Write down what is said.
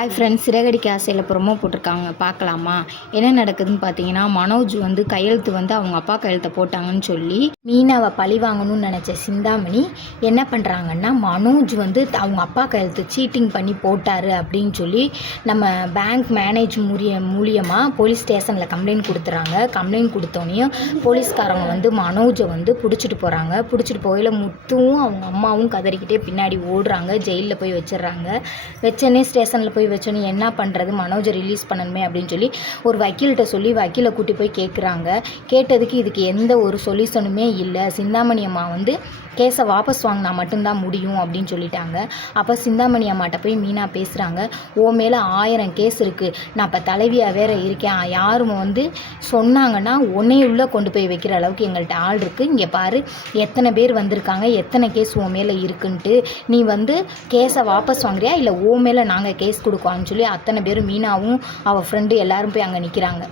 Hi friends, Siragadikka ஆசையில் promo போட்டிருக்காங்க, பார்க்கலாமா? என்ன நடக்குதுன்னு பார்த்தீங்கன்னா, மனோஜ் வந்து கையெழுத்து வந்து அவங்க அப்பா கையெழுத்தை போட்டாங்கன்னு சொல்லி மீனாவை பழி வாங்கணும்னு நினச்ச சிந்தாமணி என்ன பண்ணுறாங்கன்னா, மனோஜ் வந்து அவங்க அப்பா கையெழுத்து சீட்டிங் பண்ணி போட்டார் அப்படின்னு சொல்லி நம்ம பேங்க் மேனேஜ் மூலியமாக போலீஸ் ஸ்டேஷனில் கம்ப்ளைண்ட் கொடுத்துறாங்க. கம்ப்ளைண்ட் கொடுத்தோன்னே போலீஸ்காரங்க வந்து மனோஜை வந்து பிடிச்சிட்டு போகிறாங்க. பிடிச்சிட்டு போகையில் முத்துவும் அவங்க அம்மாவும் கதறிக்கிட்டே பின்னாடி ஓடுறாங்க. ஜெயிலில் போய் வச்சிடுறாங்க. வச்சோன்னே ஸ்டேஷனில் போய் வச்சோன்னே என்ன பண்ணுறது, மனோஜை ரிலீஸ் பண்ணணுமே அப்படின்னு சொல்லி ஒரு வக்கீல்கிட்ட சொல்லி வக்கீலை கூட்டி போய் கேட்குறாங்க. கேட்டதுக்கு இதுக்கு எந்த ஒரு சொல்யூஷனுமே இல்லை, சிந்தாமணி அம்மா வந்து கேஸை வாபஸ் வாங்கினா மட்டும்தான் முடியும் அப்படின்னு சொல்லிட்டாங்க. அப்போ சிந்தாமணி அம்மாட்ட போய் மீனா பேசுகிறாங்க. ஓ மேலே 1000 கேஸ் இருக்குது, நான் இப்போ தலைவியாக வேற இருக்கேன், யாரும் வந்து சொன்னாங்கன்னா உன்னையுள்ளே கொண்டு போய் வைக்கிற அளவுக்கு எங்கள்கிட்ட ஆள் இருக்குது, இங்கே பாரு எத்தனை பேர் வந்திருக்காங்க, எத்தனை கேஸ் உன் மேலே இருக்குன்ட்டு, நீ வந்து கேஸை வாபஸ் வாங்குறியா இல்லை ஓ மேலே நாங்கள் கேஸ் கொடுக்கோன்னு சொல்லி அத்தனை பேரும் மீனாவும் அவள் ஃப்ரெண்டு எல்லாரும் போய் அங்கே நிற்கிறாங்க.